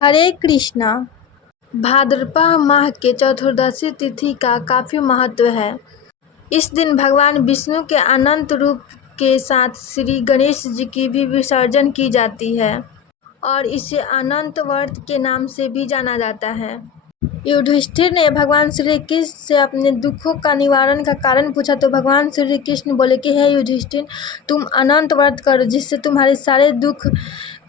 हरे कृष्णा। भाद्रपद माह के चतुर्दशी तिथि का काफ़ी महत्व है। इस दिन भगवान विष्णु के अनंत रूप के साथ श्री गणेश जी की भी विसर्जन की जाती है और इसे अनंत व्रत के नाम से भी जाना जाता है। युधिष्ठिर ने भगवान श्री कृष्ण से अपने दुखों का निवारण का कारण पूछा तो भगवान श्री कृष्ण बोले कि हे युधिष्ठिर, तुम अनंत व्रत करो जिससे तुम्हारे सारे दुख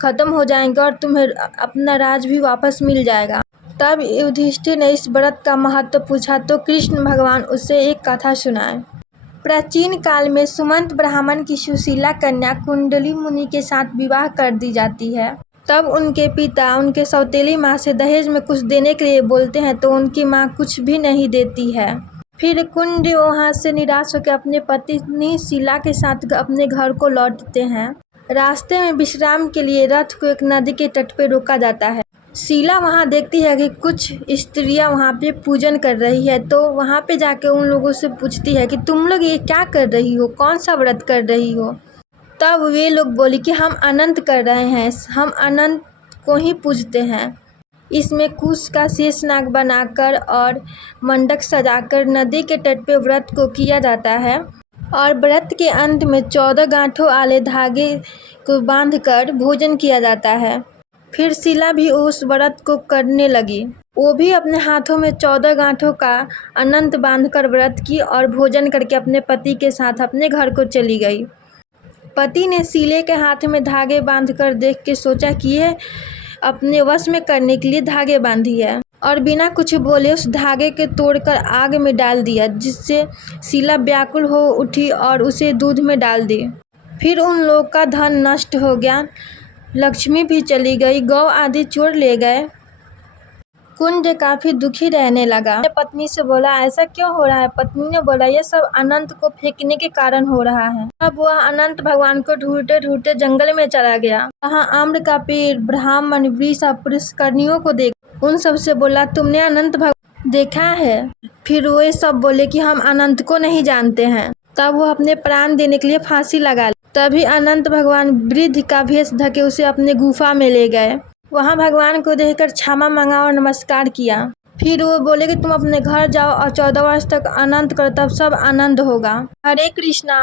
खत्म हो जाएंगे और तुम्हें अपना राज भी वापस मिल जाएगा। तब युधिष्ठिर ने इस व्रत का महत्व पूछा तो कृष्ण भगवान उसे एक कथा सुनाए। प्राचीन काल में सुमंत ब्राह्मण की सुशीला कन्या कुंडली मुनि के साथ विवाह कर दी जाती है। तब उनके पिता उनके सौतेली माँ से दहेज में कुछ देने के लिए बोलते हैं तो उनकी माँ कुछ भी नहीं देती है। फिर कुंड वहाँ से निराश होकर अपने पत्नी शीला के साथ अपने घर को लौटते हैं। रास्ते में विश्राम के लिए रथ को एक नदी के तट पर रोका जाता है। शीला वहाँ देखती है कि कुछ स्त्रियाँ वहाँ पे पूजन कर रही है तो वहाँ पे जाके उन लोगों से पूछती है कि तुम लोग ये क्या कर रही हो, कौन सा व्रत कर रही हो। तब वे लोग बोली कि हम अनंत कर रहे हैं, हम अनंत को ही पूजते हैं। इसमें कुश का शेषनाग बनाकर और मंडक सजाकर नदी के तट पे व्रत को किया जाता है और व्रत के अंत में 14 गांठों वाले धागे को बांधकर भोजन किया जाता है। फिर शीला भी उस व्रत को करने लगी। वो भी अपने हाथों में 14 गांठों का अनंत बांधकर व्रत की और भोजन करके अपने पति के साथ अपने घर को चली गई। पति ने शीले के हाथ में धागे बांधकर देख के सोचा कि ये अपने वश में करने के लिए धागे बांधी है और बिना कुछ बोले उस धागे के तोड़कर आग में डाल दिया, जिससे शीला व्याकुल हो उठी और उसे दूध में डाल दी। फिर उन लोग का धन नष्ट हो गया, लक्ष्मी भी चली गई, गौ आदि चोर ले गए। कुंज काफी दुखी रहने लगा। पत्नी से बोला ऐसा क्यों हो रहा है। पत्नी ने बोला ये सब अनंत को फेंकने के कारण हो रहा है। अब वह अनंत भगवान को ढूंढते ढूंढते जंगल में चला गया। वहाँ आम्र का पेड़, ब्राह्मण, वृक्ष और पुष्करनियों को देख उन सब से बोला तुमने अनंत भगवान देखा है। फिर वे सब बोले कि हम अनंत को नहीं जानते हैं। तब वो अपने प्राण देने के लिए फांसी लगा ली। तभी अनंत भगवान वृद्ध का भेष धके उसे अपने गुफा में ले गए। वहाँ भगवान को देखकर क्षमा मांगा और नमस्कार किया। फिर वो बोले कि तुम अपने घर जाओ और 14 वर्ष तक अनंत करो, तब सब आनंद होगा। हरे कृष्णा।